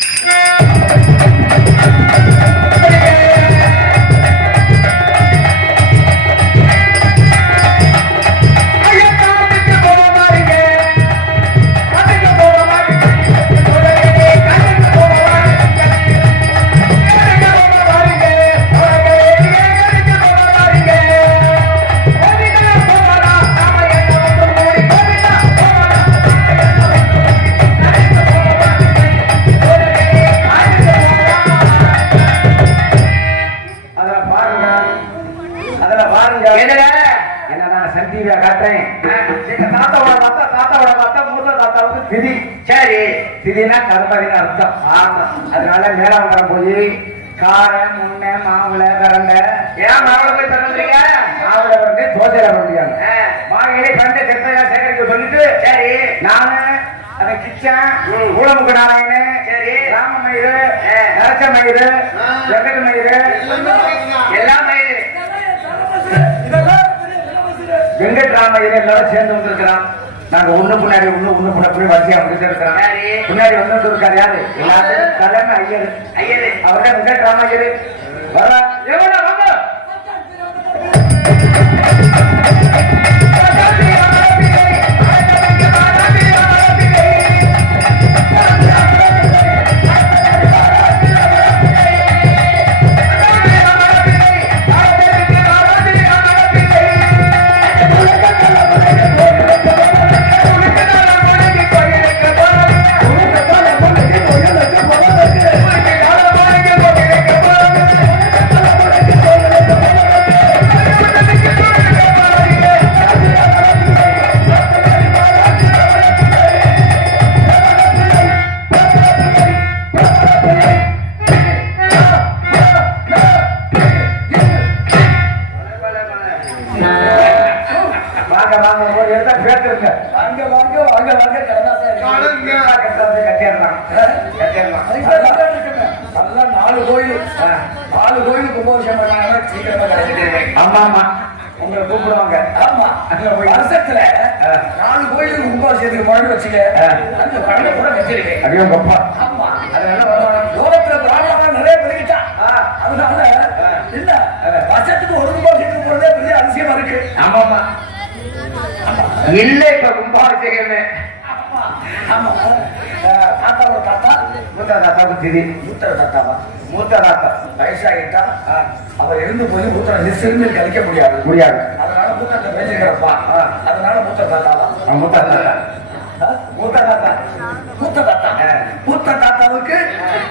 Música திதினா கரும்பறின்னு அர்த்தம். ஆமா. அதனால மேலாவரம் போய் காரை முன்னை மாவுளை கரண்டை. ஏன் மரபு போய் பிறந்தீங்க மாவுளை வந்து தோசையில வண்டியாங்க ஆ, மாவிகளை கண்டு செப்பையா சேகரிக்க சொல்லிட்டு சரி. நானு அதை கிச்சன். ஊழமுக்கு நாராயணன் சரி. ராமமயிறு ஆ. நரச்ச மயிறு. வெங்கட மயிறு. எல்லாமே வெங்கட் ராமய்யர் எல்லாரும் சேர்ந்து வந்திருக்கிறோம் நாங்க ஒண்ணு முன்னாடி ஒண்ணு ஒண்ணு முன்னாடி வரிசையா வந்துட்டு இருக்கிறோம். சரி. முன்னாடி வந்து இருக்காரு யாரு? எல்லாரும் தலைமை ஐயர். ஐயரு. அவர்தான் வெங்கட் ராமய்யர் வர நாலு கோயில் கும்பாபிஷேகம் பண்ணாங்கன்னா சீக்கிரமா ஆமா ஆமா. உங்களை கூப்பிடுவாங்க. ஆமா. போய் வருஷத்துல. நாலு கோயிலுக்கு கும்பாபிஷேகத்துக்கு முன்னாடி வச்சுக்க. அந்த பழமை கூட வச்சிருக்கேன் அப்படியே ஆமா. அதனால வருமானம். லோகத்துல பிராமணன் நிறைய பெருகிட்டான் ஆ. அதனால. இல்ல வருஷத்துக்கு ஒரு கும்பாபிஷேகத்துக்கு போறதே பெரிய அதிசயமா இருக்கு. ஆமாமா இல்ல இப்ப கும்பாபிஷேகமே தாத்தா? மூத்த தாத்தாவுக்கு திதி மூத்தர தாத்தாவா? மூத்த தாத்தா. வயசாகிட்டா அவர் இருந்து போய் மூத்திரம் சிறுமியில் கழிக்க முடியாது. முடியாது. அதனால மூத்தத்தை பேசிக்கிறப்பா. அதனால மூத்த தாத்தாவா? மூத்த தாத்தா? மூத்த தாத்தா மூத்த தாத்தா. மூத்த தாத்தாவுக்கு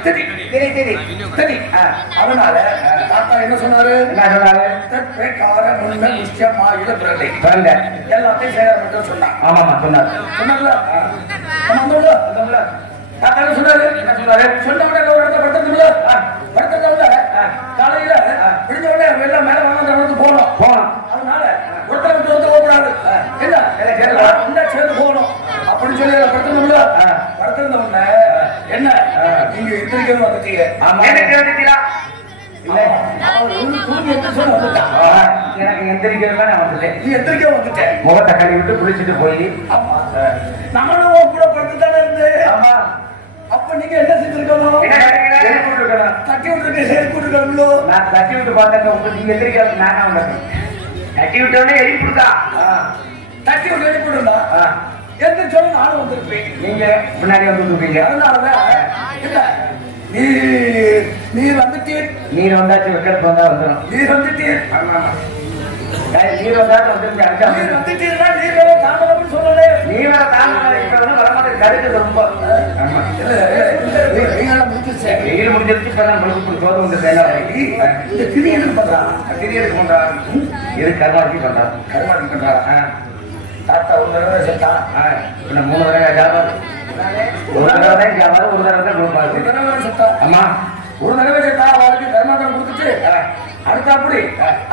திதி திதி திதி திதி. ஆ. அதனால தாத்தா என்ன சொன்னாரு? என்ன சொன்னாரு? தெப்பை, கார முன்ன எல்லாத்தையும் மட்டும் சொன்னான் ஆமாமா சொன்னாரு. சொன்னார்ல? வந்தோம்ல? வந்தோம்ல? தாத்தா சொன்னாரு? என்ன சொன்னாரு? சொன்ன உடனே ஒரு இடத்துல படுத்ததுல படுத்ததுல காலையில விடிஞ்ச உடனே வெளில மேல வாங்க வந்து போனோம். போனோம். அதனால ஒருத்தர் ஒருத்தர் போகக்கூடாது என்ன? எல்லாம் சேர்ந்து போகணும். சொல்லி படுத்திருந்தோம்ல ஆ. படுத்திருந்த உடனே என்ன நீங்க எந்திரிக்கணும் வந்துட்டீங்க. எனக்கு வந்துட்டீங்களா? எனக்கு எந்திரிக்கிறதுல நான் வந்துட்டேன். நீ எந்திரிக்க வந்துட்டேன். முகத்தை கழுவி விட்டு குளிச்சுட்டு போய். நம்மளும் உன் கூட படுத்துதானே இருந்து? ஆமா. அப்ப நீங்க என்ன செஞ்சிருக்கணும்? எழுப்பி. தட்டி விட்டுட்டு சேர்த்து விட்டுருக்கணும்லோ நான் தட்டி விட்டு பார்த்தேன் உங்களுக்கு நீங்க எந்திரிக்கிறது நானே வந்தேன் கட்டி விட்டோடனே எழுப்பி கொடுத்தா. தட்டி விட்டு எழுப்பிடுண்டா ஆ. எந்திரிச்சோன்னு நானும் வந்திருப்பேன் நீங்க முன்னாடி வந்து விட்டுருக்கீங்க அதனாலதான் இல்ல நீ நீ வந்துட்டீர் நீர் வந்தாச்சு வெக்கெடுப்பு வந்தா வந்துடும் நீ வந்துட்டீர் நீர் வந்தாச்சு வந்துருச்சு அடிச்சா. நீ வந்துடும். வந்துட்டீர்னா நீ வேற தாமதம்னு சொல்லலே. நீ வேற தாங்க இப்ப வந்து வரமாட்டேன் கருத்து ரொம்ப. வெயில் முடிஞ்சிருச்சு இப்ப நான் முழுக்கு சோறு வந்து தேங்காய் இந்த திதி எதுக்கு பண்றான் திடீர்னு பண்றா? இது கருவாக்கி பண்றா. கருமாடி பண்றாரா ஆ, தாத்தா ஒரு தடவை செத்தா. இன்னும் மூணு தடவை ஜாபாது ஒரு தடவை தான் ஒரு தடவை தான் ஒரு கொடுப்பாரு தடவை செத்தா. ஆமா ஒரு தடவை செத்தா அவளுக்கு கர்மாந்திரம் கொடுத்துட்டு அடுத்த அப்படி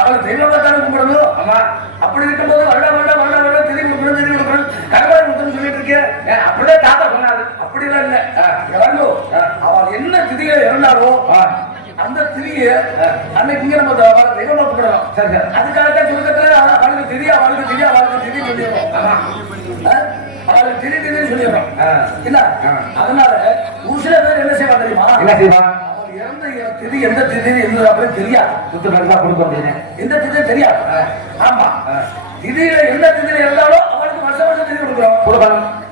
அவளை தெய்வத்தான கும்பிடணும். ஆமா அப்படி இருக்கும்போது வருடா வருடா வருடா வருடா கொடுக்கணும் திதி கொடுக்கணும். கருமாடி கொடுக்கணும்னு சொல்லிட்டு இருக்கேன் அப்படியே தாத்தா சொன்னாரு. அப்படிலாம் இல்ல. அவள் என்ன திதியில இறந்தாலோ ஆ, அந்த திதிய அன்னைக்கு நம்ம தெய்வமா சரி அதுக்காகத்தான் சுருக்கத்துல அவளுக்கு திதி அவளுக்கு திதி அவளுக்கு திதி சொல்லிடுறோம்? அவளுக்கு திதி திதின்னு சொல்லிடுறோம். இல்ல. அதனால ஒரு சில பேர் என்ன செய்வாங்க தெரியுமா? என்ன இறந்த திதி எந்த திதி என்று அப்படின்னு தெரியாது. சுத்து மருந்து கொடுக்க எந்த திதி தெரியாது. ஆமா. திதியில எந்த திதியில இருந்தாலும் அவனுக்கு வருஷம் வருஷம் திதி கொடுக்குறோம்.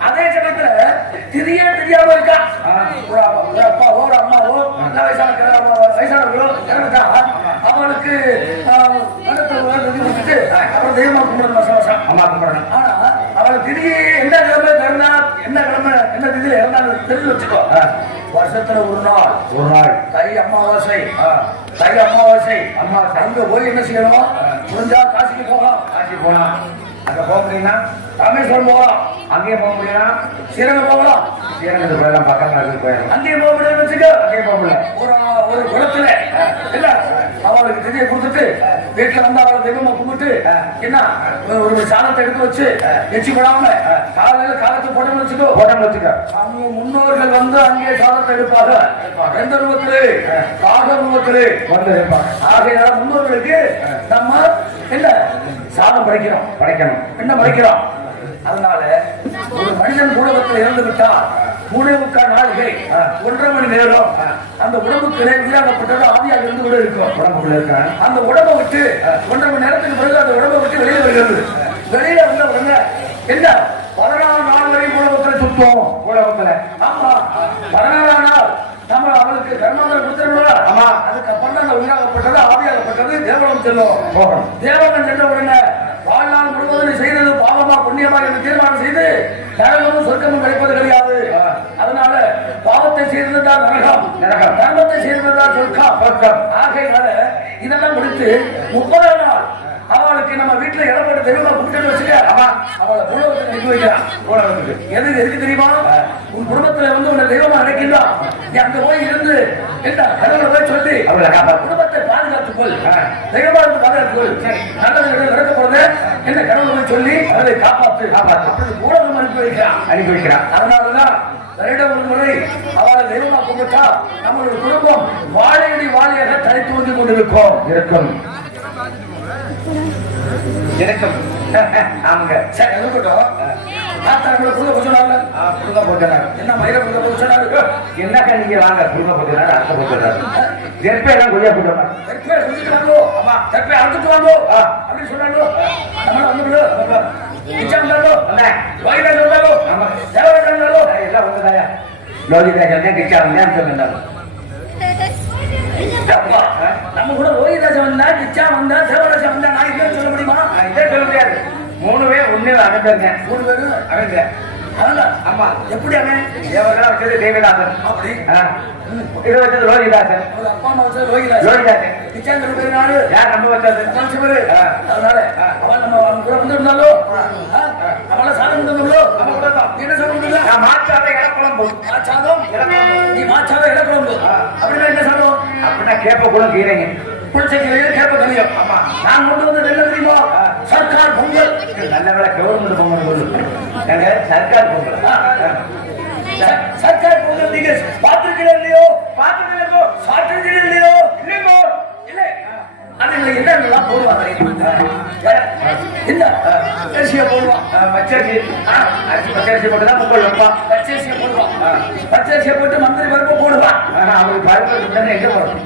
அதே சமயத்துல திதியே தெரியாம இருக்கா? ஒரு அம்மாவோ வயசான வயசானவர்களோ இறந்துட்டா அவனுக்கு கொடுத்துட்டு அப்புறம் தெய்வமா கும்பிடணும் வருஷம் வருஷம் அம்மா கும்பிடணும். ஆனா அவளுக்கு திதி எந்த கிழமை பிறந்தா என்ன கிழமை என்ன திதியில இருந்தாலும் தெரிஞ்சு வச்சுக்கோ. வருஷத்துல ஒரு நாள். ஒரு நாள். தை அமாவாசை. தை அமாவாசை. அமாவாசை. அங்க போய் என்ன செய்யணும் முடிஞ்சா காசிக்கு போகலாம். காசி போலாம் அங்க போக முடியும்னா ராமேஸ்வரம் போகலாம். அங்கேயே போக முடியும்னா ஸ்ரீரங்கம் போகலாம். ஸ்ரீரங்கத்துக்கு போயெல்லாம் பக்கத்துல இருக்கு போயிடலாம் அங்கேயும் போக முடியாது வச்சுக்கோ. அங்கேயே போக முடியல. ஒரு ஒரு குளத்துல. இல்ல அவளுக்கு திதியை கொடுத்துட்டு வீட்டுல வந்து அவளை தெய்வமா கும்பிட்டு என்ன? ஒரு- சாதத்தை எடுத்து வச்சு எச்சி விடாம காலையில காலத்தை போட்டு வச்சுக்கோ. போட்டோம் வச்சுக்க. அவங்க முன்னோர்கள் வந்து அங்கே சாதத்தை எடுப்பாங்க. எந்த ரூபத்திலே? காக ரூபத்திலே. வந்து ஆகையால முன்னோர்களுக்கு நம்ம என்ன? சாதம் படைக்கிறோம். படைக்கணும். என்ன படைக்கிறோம்? அதனால ஒரு மனிதன் உலகத்தில் இறந்து விட்டால் மூணே முக்கால் நாளிகை ஒன்றரை மணி நேரம் அந்த உடம்புக்கு உயிராகப்பட்டது ஆவியாக இருந்து கூட இருக்கும். உடம்புக்குள்ள இருக்கான் அந்த உடம்பை விட்டு ஒன்றரை மணி நேரத்துக்கு பிறகு அந்த உடம்பை விட்டு வெளியே வருகிறது. வெளியில வந்த உடனே என்ன? பதினாறு நாள் வரை உலகத்தில் சுத்தம். உலகத்துல ஆமா. பதினாறாம் நாள். நம்ம அவளுக்கு கர்மாவை கொடுத்துருவோம் ஆமா. அதுக்கப்புறம் அந்த உயிராகப்பட்டது ஆவியாகப்பட்டது தேவலம் செல்லும். தேவகம் சென்ற உடனே வாழ்நாள் முழுவதும் செய்தது பாவமா புண்ணியமா என்று தீர்மானம் செய்து நரகமும் சொர்க்கமும் கிடைப்பது கிடையாது. பாவத்தை செய்திருந்தால் நரகம் நரகம். தர்மத்தை செய்திருந்தால் சொர்க்கம் சொர்க்கம். ஆகையினால இதெல்லாம் முடித்து முப்பதாம் நாள் அவளுக்கு நம்ம வீட்டுல இடப்பட்ட தெய்வமா கூப்பிட்டு வச்சுக்க ஆமா. அவளை உலகத்துக்கு நிற்க வைக்கிறான் எது எதுக்கு தெரியுமா உன் குடும்பத்துல வந்து உன்னை தெய்வமா நினைக்கின்றான் நீ அங்க போய் இருந்து என்ன கடவுளை போய் சொல்லி அவளை. குடும்பத்தை பாதுகாத்துக் கொள் ஆ. தெய்வமா இருந்து பாதுகாத்துக் கொள் நல்லது நடக்க போறது என்ன கடவுளை போய் சொல்லி அதை காப்பாத்து காப்பாத்து. அப்படி அனுப்பி வைக்கிறான் அனுப்பி வைக்கிறான் அதனாலதான் வருடம் ஒரு முறை அவளை தெய்வமா கும்பிட்டா நம்மளுடைய குடும்பம் வாழையடி வாழையாக தூங்கி கொண்டிருக்கும். இருக்கும் இருக்கும் ஆமாங்க. சரி இருக்கட்டும். என்னக்கா நீங்க வாங்க? புடுங்க போட்டுறாரு அர்த்தம் போட்டுறாரு நெருப்பெல்லாம் கொய்யா போட்டுறாரு தெற்கே செஞ்சுட்டு வாங்கோ ஆமா தெற்கே அறுத்துட்டு வாங்கோ. ஆ. அப்படி சொன்னாங்க லோகிதாஜன் தான் கிச்சா வந்து அப்பா, நம்ம கூட ரோஹிதாஜா வந்தா கிச்சா வந்தா தேவராஜா வந்தா நான் இதே சொல்ல முடியுமா? இதே சொல்ல முடியாது. மூணு பேர் ஒண்ணு அனுப்பிருங்க மூணு பேரும் அதனால ஆமா. எப்படி அவன்? தேவதான் வச்சது தேவதாசன். அப்படி. இது வச்சது அவங்க அப்பா அம்மா வச்சது கிச்சா சொல்ல பேர் நாடு யார் நம்ம வச்சது? சிவரு. அதனால அவன் நம்ம அவன் கூட வந்திருந்தாலோ? அவளை சாதம் கொண்டு நம்ம கூட. என்ன நான் மாற்றாத இறக்குழம்பு மாச்சாதம் நீ மாச்சாதம் இட குழம்பு. அப்படின்னா என்ன சாதம்? அப்படின்னா கேப்ப கூட கீரைங்க. புளிச்சக்கீரையில் கேப்ப கனியம் ஆமா. நான் கொண்டு வந்தது என்ன தெரியுமா? சர்க்கார் பொங்கல். நல்ல வேலை கவர்மெண்ட் பொங்கல் சர்க்கார் பொங்கல். ச- சர்க்கார் பொங்கல் நீங்க பார்த்திருக்கீங்களா இல்லையோ? இல்லையோ? இல்லையோ? போடுவாங்க? தெரியுமா? என்ன? போடுவான் பச்சரிசி. பச்சரிசி போட்டு தான் முக்கல் வைப்பான் பச்சரிசியை போடுவான் பச்சரிசியை போட்டு மந்திரி பருப்பு போடுவான் அவருக்கு பருப்பு எங்க போடுவான்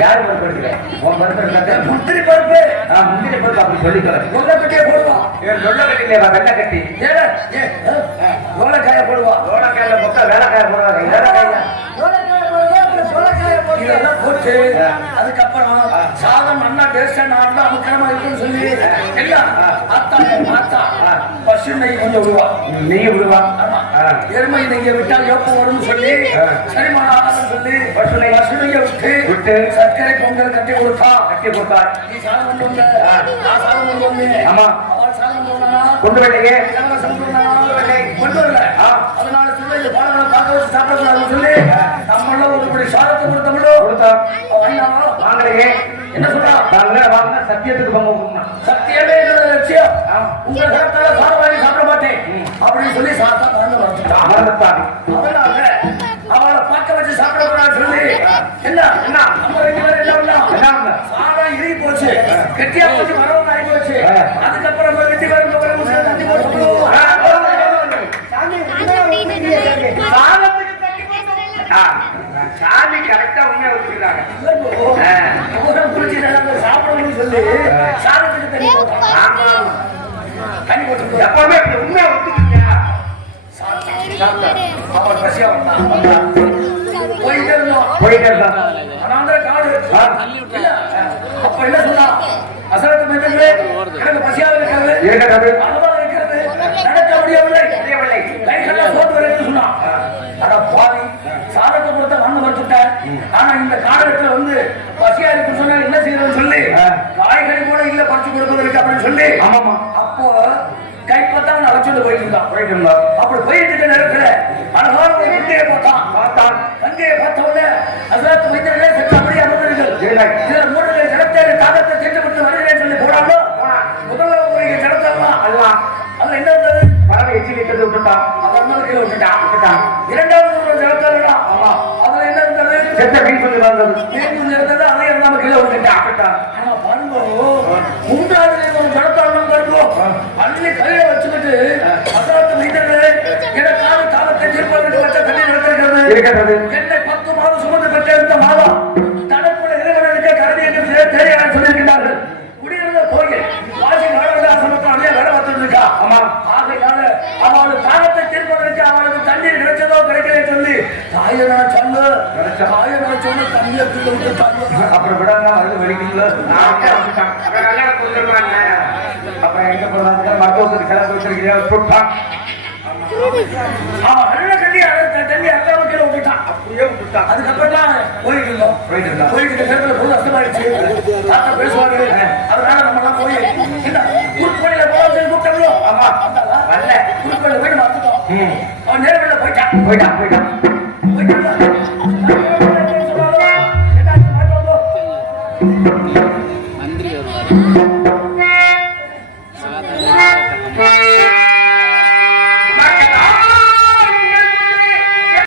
யாரு பருப்பு எடுக்கல உன் பருப்பு இருந்தா முந்திரி பருப்பு. நான் முந்திரி பருப்பு அப்படி சொல்லிக்கிறேன் உருளைக்கட்டியை போடுவான் இவன் சொல்ல கட்டிலையா வெள்ளை கட்டி. ஏடா, ஏ, ஆ, உருளைக்காயை போடுவான் சோளக்காயில மொத்த வேலைக்காய போடுவாங்க. வேலைக்காயா. போட்டு அதுக்கப்புறம் சாதம் நல்லா டேஸ்டா இருக்குன்னு சொல்லி. எல்லாம் ஆத்தா மாத்தா பசு நெய் கொஞ்சம் விடுவா நெய். எருமை நெய்யை விட்டா யோப்பு வரும்னு சொல்லி. சரிமான ஆகாரம் சொல்லி பசு நெய். பசு நெய்யை விட்டு விட்டு. சர்க்கரை பொங்கல் கட்டி கொடுத்தா கட்டி கொடுத்தார். நீ சாதம் கொண்டு வந்த ஆ. நான் சாதம் கொண்டு வந்தேன். ஆமா. அவள் சாதம் கொண்டு வந்தானா கொண்டு வரலையே. கொண்டு வரல. அதனால சொல்லி பாடங்களை பார்க்க வச்சு சாப்பிடக்கூடாதுன்னு சொல்லி. நம்மள ஒரு இப்படி சாதத்தை கொடுத்தோம்லோ கொடுத்தா வாங்கலையே. என்ன சொல்றான் வாங்க வாங்க சத்தியத்துக்கு பங்கு கொடுக்கணும். சத்தியமே என்னோட லட்சியம். ஆ. உங்க கருத்தால சாதம் வாங்கி சாப்பிட மாட்டேன். அப்படின்னு சொல்லி சாதா கலந்து வளர்த்துட்டான் மறந்துட்டான் அதனால அவளை பார்க்க வச்சு சாப்பிடக்கூடாதுன்னு சொல்லி என்ன? என்ன? நம்ம ரெண்டு பேரும் என்ன பண்ணோம்? என்ன பண்ண? சாதம் இறுகி போச்சு. கெட்டியா போச்சு வரவும் ஆகி போச்சு. ஆ. அதுக்கப்புறம் நம்ம சாமி கரெக்டா உண்மையை நல்லா சாப்பிடணும்னு சொல்லி சாதத்துக்கு தண்ணி தண்ணி போட்டு எப்பவுமே இப்படி உண்மையை போயிட்டே இருந்தோம். காடு அப்ப என்ன சொன்னா? எனக்கு பசியாக இருக்கிறது நடக்க முடியவில்லை முடியவில்லை. கைகள்லாம் சோத்து வரேன்னு சொன்னான் அட பாவி சாதத்தை கொடுத்த வந்து வந்துட்டேன் ஆனா இந்த காலகட்டத்துல வந்து இருக்குன்னு சொன்னா என்ன செய்யணும்னு சொல்லி. காய்கறி கூட இல்ல பறிச்சு கொடுப்பதற்கு அப்படின்னு சொல்லி. ஆமாமா அப்போ கைப்பத்தான் அழைச்சிட்டு போயிட்டு இருந்தான். போயிட்டு இருந்தான். அப்படி போயிட்டு இருக்க நேரத்துல இருக்கிறது என்னை பத்து மாதம் சுமந்து பெற்றெடுத்த மாதா தனக்குள்ள இறைவனுக்கு கருதி என்று தெரியாது சொல்லியிருக்கிறார்கள் குடியிருந்த கோயில் வாசி அப்படியே வேலை பார்த்துட்டு இருக்கா ஆமா ஆகையால அவளுக்கு தாகத்தை தீர்ப்பதற்கு அவளுக்கு தண்ணீர் கிடைச்சதோ கிடைக்கல சொல்லி தாயை நான் சொல்லு தாயை நான் சொல்லு தண்ணியை கீழே விட்டு தாங்க அப்புறம் அது எங்க போனாங்க மருத்துவத்துக்கு அவன் நல்ல தண்ணி கீழே விட்டுட்டான் அப்படியே விட்டுட்டான் அதுக்கப்புறம் போயிட்டு இருந்தோம் போயிட்டு இருந்தான். போயிட்டு இருக்க நேரத்துல பொருள் அஸ்தமாயிடுச்சு தாத்தா பேசுவாரு அதனால நம்ம எல்லாம் போய் என்ன குறுக்கோயில போக சொல்லி கூப்பிட்டோம்லோ ஆமா. வரல. குறுக்கோயில போயிட்டு மாத்துட்டோம் ம். அவன் போயிட்டான் போயிட்டான் போயிட்டான் போயிட்டான்